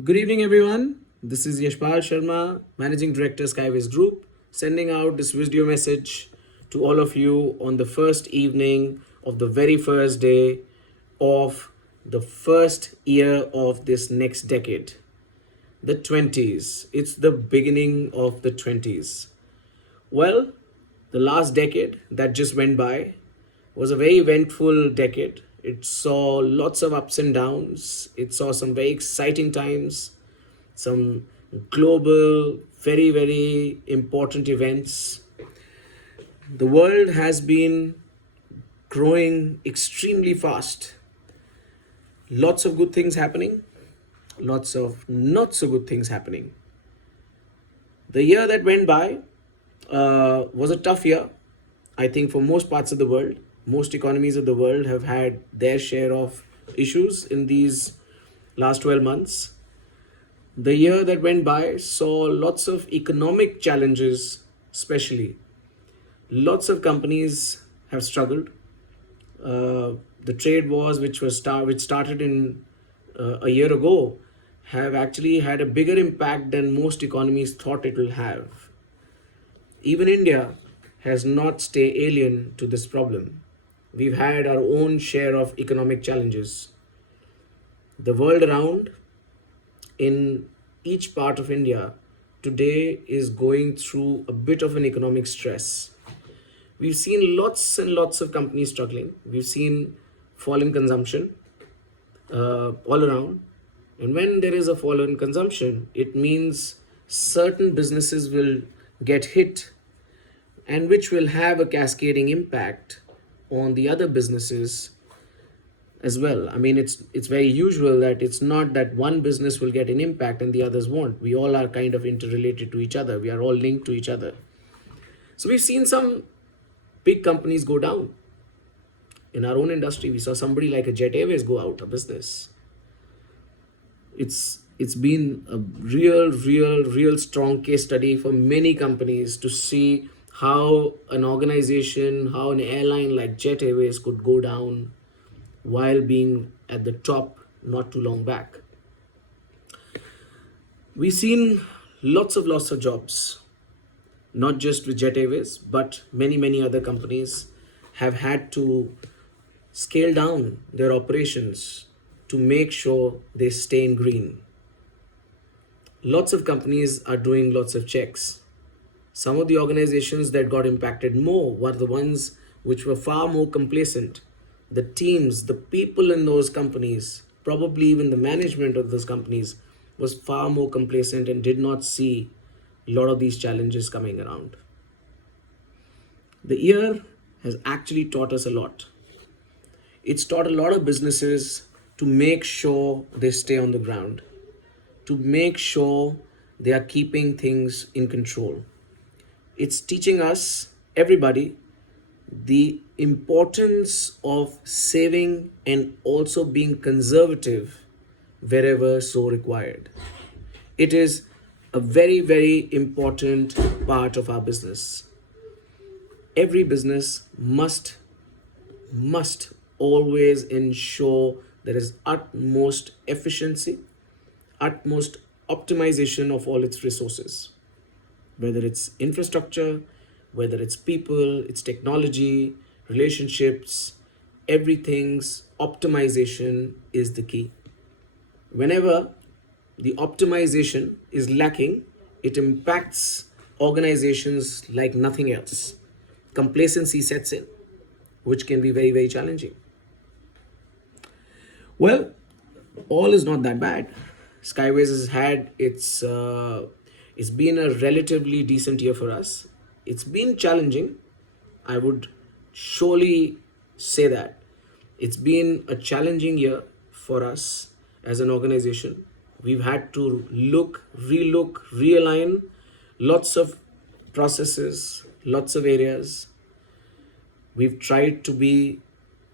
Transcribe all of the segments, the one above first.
Good evening, everyone. This is Yashpal Sharma, Managing Director, Skyways Group, sending out this video message to all of you on the first evening of the very first day of the first year of this next decade. The 20s. It's the beginning of the 20s. Well, the last decade that just went by was a very eventful decade. It saw lots of ups and downs. It saw some very exciting times, some global, very, very important events. The world has been growing extremely fast. Lots of good things happening, lots of not so good things happening. The year that went by was a tough year, I think, for most parts of the world. Most economies of the world have had their share of issues in these last 12 months. The year that went by saw lots of economic challenges, especially. Lots of companies have struggled. The trade wars, which started in a year ago, have actually had a bigger impact than most economies thought it will have. Even India has not stayed alien to this problem. We've had our own share of economic challenges. The world around, in each part of India, today is going through a bit of an economic stress. We've seen lots and lots of companies struggling. We've seen fall in consumption all around. And when there is a fall in consumption, it means certain businesses will get hit, and which will have a cascading impact on the other businesses as well. I mean, it's very usual that it's not that one business will get an impact and the others won't. We all are kind of interrelated to each other. We are all linked to each other. So we've seen some big companies go down. In our own industry, we saw somebody like a Jet Airways go out of business. It's been a real strong case study for many companies to see how an organization, how an airline like Jet Airways could go down while being at the top not too long back. We've seen lots of loss of jobs, not just with Jet Airways, but many other companies have had to scale down their operations to make sure they stay in green. Lots of companies are doing lots of checks. Some of the organizations that got impacted more were the ones which were far more complacent. The teams, the people in those companies, probably even the management of those companies, was far more complacent and did not see a lot of these challenges coming around. The year has actually taught us a lot. It's taught a lot of businesses to make sure they stay on the ground, to make sure they are keeping things in control. It's teaching us, everybody, the importance of saving and also being conservative wherever so required. It is a very important part of our business. Every business must always ensure there is utmost efficiency, utmost optimization of all its resources, whether it's infrastructure, whether it's people, it's technology, relationships, everything's optimization is the key. Whenever the optimization is lacking, it impacts organizations like nothing else. Complacency sets in, which can be very challenging. Well, all is not that bad. Skyways has had it's been a relatively decent year for us. It's been challenging. I would surely say that. It's been a challenging year for us as an organization. We've had to relook, realign lots of processes, lots of areas. We've tried to be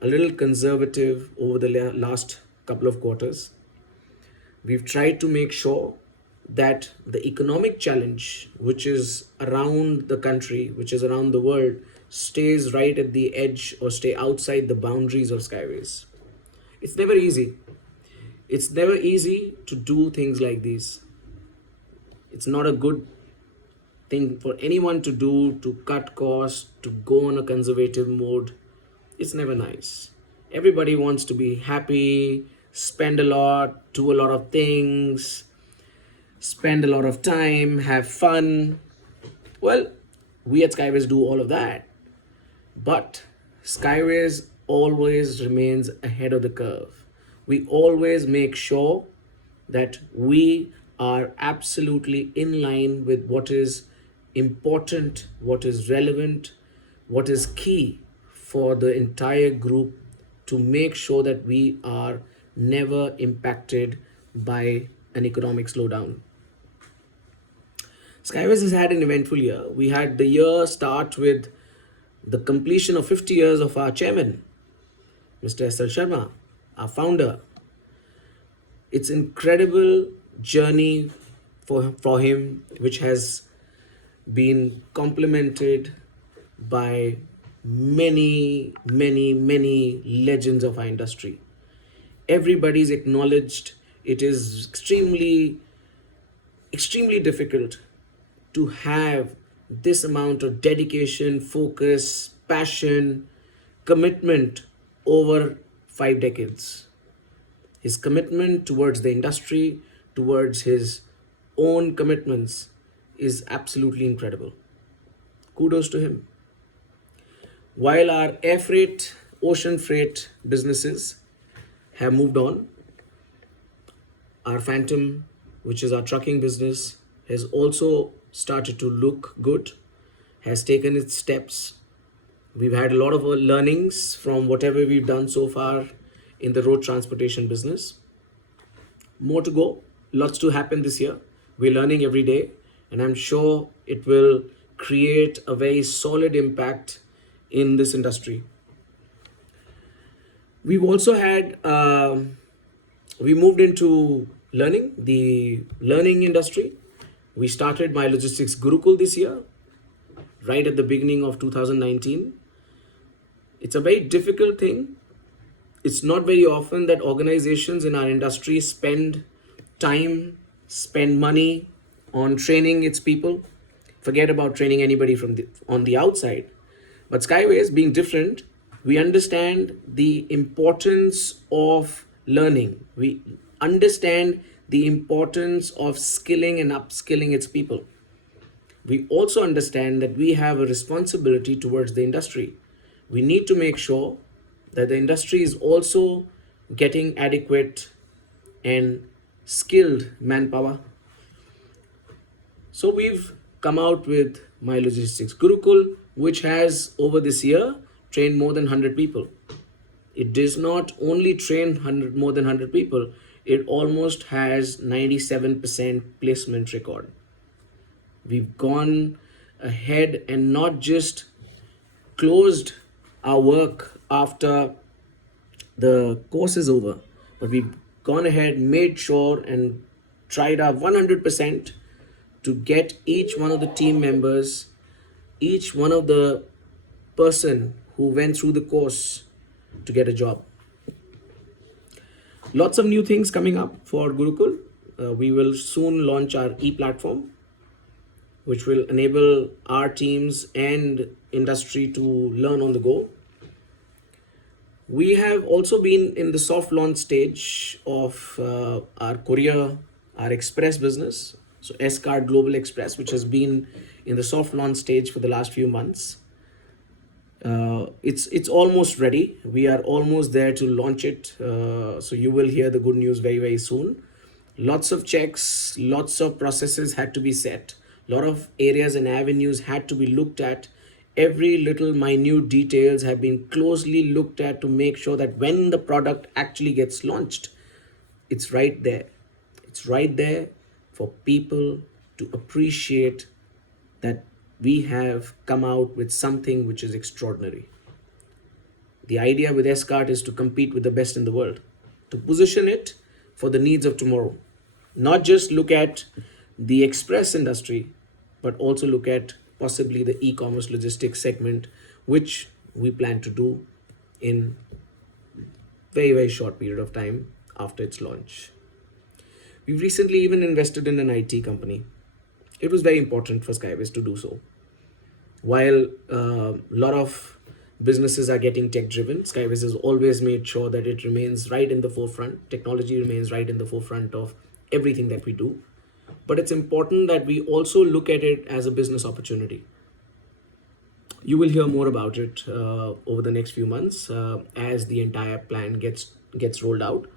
a little conservative over the last couple of quarters. We've tried to make sure that the economic challenge, which is around the country, which is around the world, stays right at the edge or stay outside the boundaries of Skyways. It's never easy. It's never easy to do things like these. It's not a good thing for anyone to do, to cut costs, to go on a conservative mode. It's never nice. Everybody wants to be happy, spend a lot, do a lot of things, spend a lot of time, have fun. Well, we at Skyways do all of that. But Skyways always remains ahead of the curve. We always make sure that we are absolutely in line with what is important, what is relevant, what is key for the entire group to make sure that we are never impacted by an economic slowdown. Skyways has had an eventful year. We had the year start with the completion of 50 years of our chairman, Mr. S.L. Sharma, our founder. It's incredible journey for him, which has been complemented by many legends of our industry. Everybody's acknowledged it is extremely difficult to have this amount of dedication, focus, passion, commitment over 5 decades. His commitment towards the industry, towards his own commitments is absolutely incredible. Kudos to him. While our air freight, ocean freight businesses have moved on, our Phantom, which is our trucking business, has also started to look good, has taken its steps. We've had a lot of learnings from whatever we've done so far in the road transportation business. More to go, lots to happen this year. We're learning every day, and I'm sure it will create a very solid impact in this industry. We've also had, we moved into the learning industry. We started My Logistics Gurukul this year, right at the beginning of 2019. It's a very difficult thing. It's not very often that organizations in our industry spend time, spend money on training its people. Forget about training anybody on the outside. But Skyways, being different, we understand the importance of learning. We understand the importance of skilling and upskilling its people. We also understand that we have a responsibility towards the industry. We need to make sure that the industry is also getting adequate and skilled manpower. So we've come out with My Logistics Gurukul, which has over this year trained more than 100 people. It does not only train more than 100 people, it almost has 97% placement record. We've gone ahead and not just closed our work after the course is over, but we've gone ahead, made sure and tried our 100% to get each one of the team members, each one of the person who went through the course to get a job. Lots of new things coming up for Gurukul. We will soon launch our e-platform, which will enable our teams and industry to learn on the go. We have also been in the soft launch stage of our courier, our express business. So S-Card Global Express, which has been in the soft launch stage for the last few months. It's almost ready. We are almost there to launch it. So you will hear the good news very soon. Lots of checks, lots of processes had to be set. A lot of areas and avenues had to be looked at. Every little minute details have been closely looked at to make sure that when the product actually gets launched, it's right there. It's right there for people to appreciate that we have come out with something which is extraordinary. The idea with S-Cart is to compete with the best in the world, to position it for the needs of tomorrow. Not just look at the express industry, but also look at possibly the e-commerce logistics segment, which we plan to do in very short period of time after its launch. We've recently even invested in an IT company. It was very important for Skyways to do so. While a lot of businesses are getting tech driven, Skyways has always made sure that it remains right in the forefront. Technology remains right in the forefront of everything that we do. But it's important that we also look at it as a business opportunity. You will hear more about it over the next few months as the entire plan gets rolled out.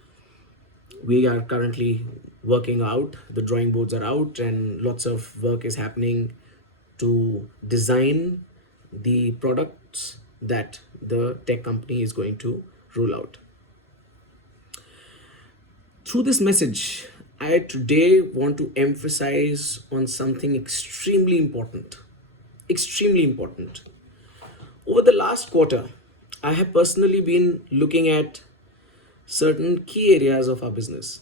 We are currently working out, the drawing boards are out, and lots of work is happening to design the products that the tech company is going to roll out. Through this message, I today want to emphasize on something extremely important. Extremely important. Over the last quarter, I have personally been looking at certain key areas of our business.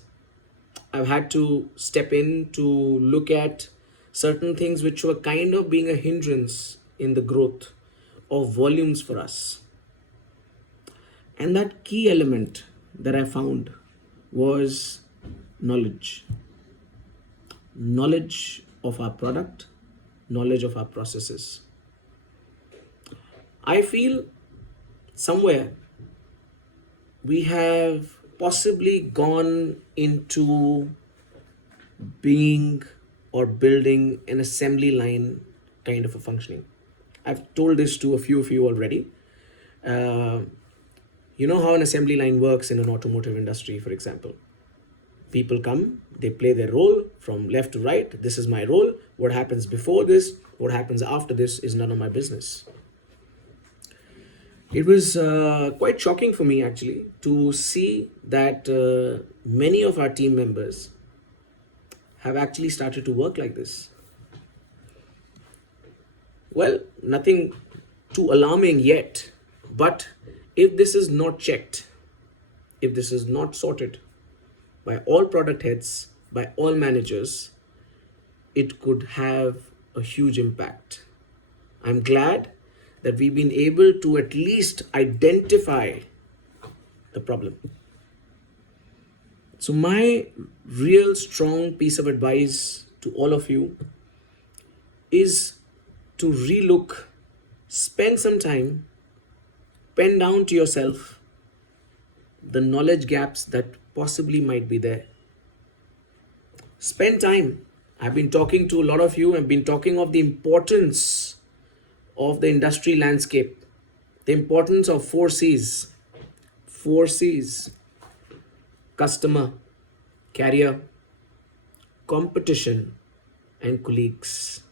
I've had to step in to look at certain things which were kind of being a hindrance in the growth of volumes for us. And that key element that I found was knowledge. Knowledge of our product, knowledge of our processes. I feel somewhere we have possibly gone into being or building an assembly line kind of a functioning. I've told this to a few of you already. You know how an assembly line works in an automotive industry, for example. People come, they play their role from left to right. This is my role. What happens before this, what happens after this is none of my business. It was quite shocking for me actually to see that many of our team members have actually started to work like this. Well, nothing too alarming yet, but if this is not checked, if this is not sorted by all product heads, by all managers, it could have a huge impact. I'm glad that we've been able to at least identify the problem. So my real strong piece of advice to all of you is to relook, spend some time, pen down to yourself the knowledge gaps that possibly might be there. Spend time. I've been talking to a lot of you. I've been talking of the importance of the industry landscape, the importance of 4 C's. 4 C's. Customer, carrier, competition, and colleagues.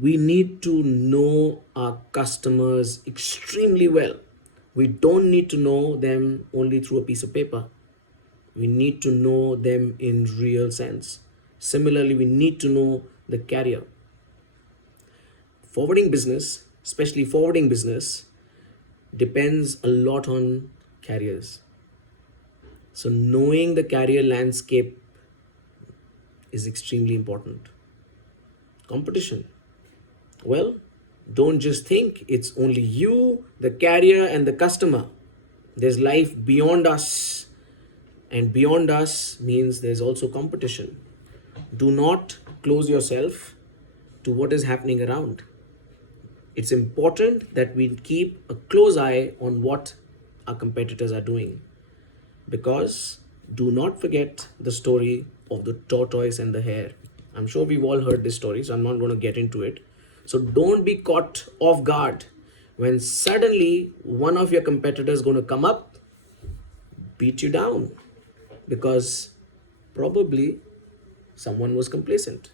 We need to know our customers extremely well. We don't need to know them only through a piece of paper. We need to know them in real sense. Similarly, we need to know the carrier. Forwarding business, especially forwarding business, depends a lot on carriers. So knowing the carrier landscape is extremely important. Competition. Well, don't just think it's only you, the carrier, and the customer. There's life beyond us. And beyond us means there's also competition. Do not close yourself to what is happening around. It's important that we keep a close eye on what our competitors are doing. Because do not forget the story of the tortoise and the hare. I'm sure we've all heard this story, so I'm not going to get into it. So don't be caught off guard when suddenly one of your competitors is going to come up, beat you down, because probably someone was complacent.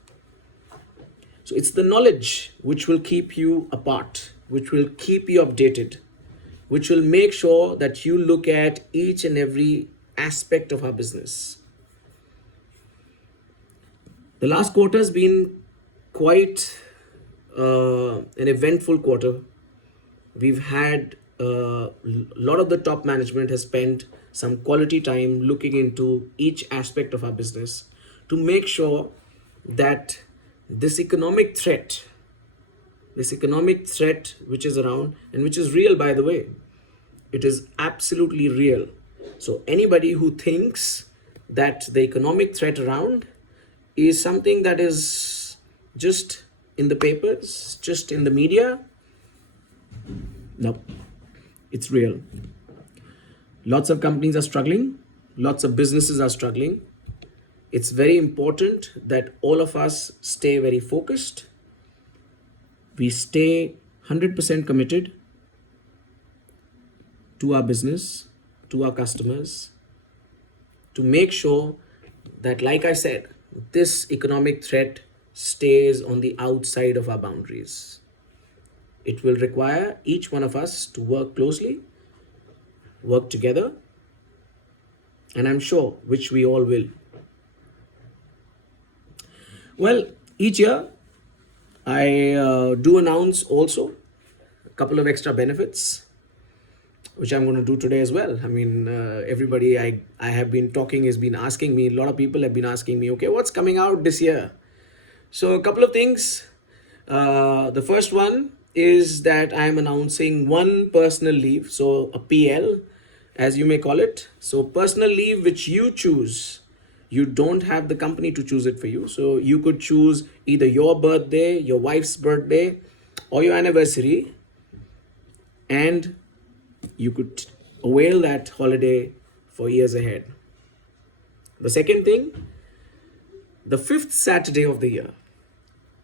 So it's the knowledge which will keep you apart, which will keep you updated, which will make sure that you look at each and every aspect of our business. The last quarter has been quite an eventful quarter. We've had a lot of the top management has spent some quality time looking into each aspect of our business to make sure that this economic threat which is around and which is real, by the way, it is absolutely real. So anybody who thinks that the economic threat around is something that is just in the papers, just in the media, no, it's real. Lots of companies are struggling, lots of businesses are struggling. It's very important that all of us stay very focused. We stay 100% committed to our business, to our customers, to make sure that, like I said, this economic threat stays on the outside of our boundaries. It will require each one of us to work closely, work together, and I'm sure which we all will. Well, each year I do announce also a couple of extra benefits, which I'm going to do today as well. I mean, everybody I have been talking has been asking me, a lot of people have been asking me, okay, what's coming out this year? So a couple of things. The first one is that I'm announcing one personal leave, so a PL, as you may call it. So personal leave which you choose. You don't have the company to choose it for you. So you could choose either your birthday, your wife's birthday, or your anniversary, and you could avail that holiday for years ahead. The second thing, the fifth Saturday of the year,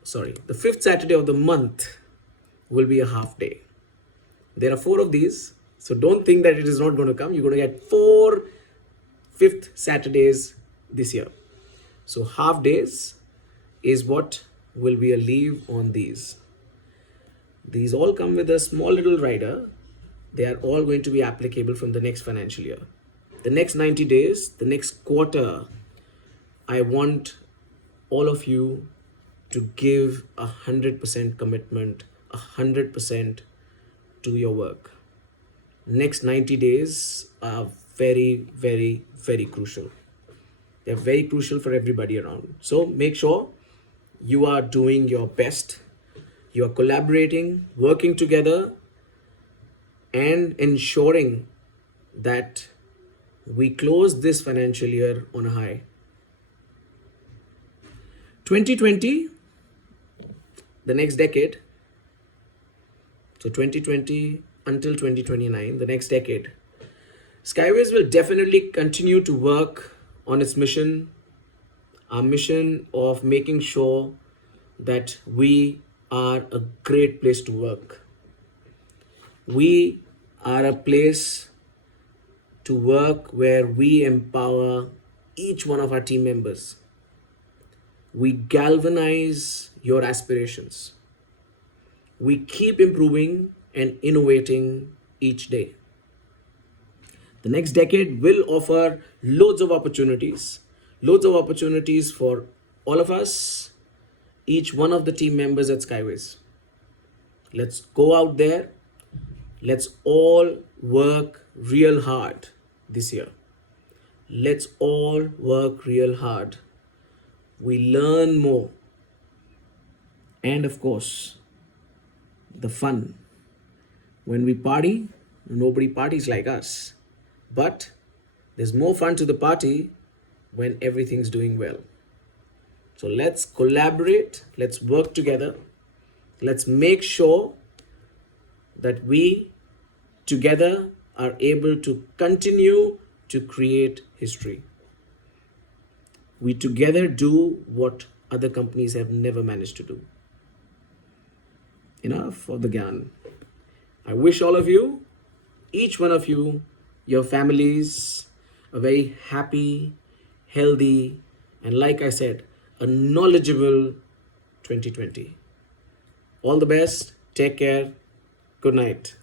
the fifth Saturday of the month will be a half day. There are 4 of these, so don't think that it is not going to come. You're going to get 4 fifth Saturdays this year. So half days is what will be a leave on these. These all come with a small little rider. They are all going to be applicable from the next financial year. The next 90 days, the next quarter, I want all of you to give 100% commitment, 100% to your work. Next 90 days are very, very, very crucial. They're very crucial for everybody around. So make sure you are doing your best. You are collaborating, working together, and ensuring that we close this financial year on a high. 2020, the next decade, so 2020 until 2029, the next decade, Skyways will definitely continue to work on its mission, our mission of making sure that we are a great place to work. We are a place to work where we empower each one of our team members. We galvanize your aspirations. We keep improving and innovating each day. The next decade will offer loads of opportunities for all of us, each one of the team members at Skyways. Let's go out there. Let's all work real hard this year. Let's all work real hard. We learn more. And of course, the fun. When we party, nobody parties like us. But there's more fun to the party when everything's doing well. So let's collaborate, let's work together, let's make sure that we together are able to continue to create history. We together do what other companies have never managed to do. Enough of the gyan. I wish all of you, each one of you, your families, a very happy, healthy, and like I said, a knowledgeable 2020. All the best. Take care. Good night.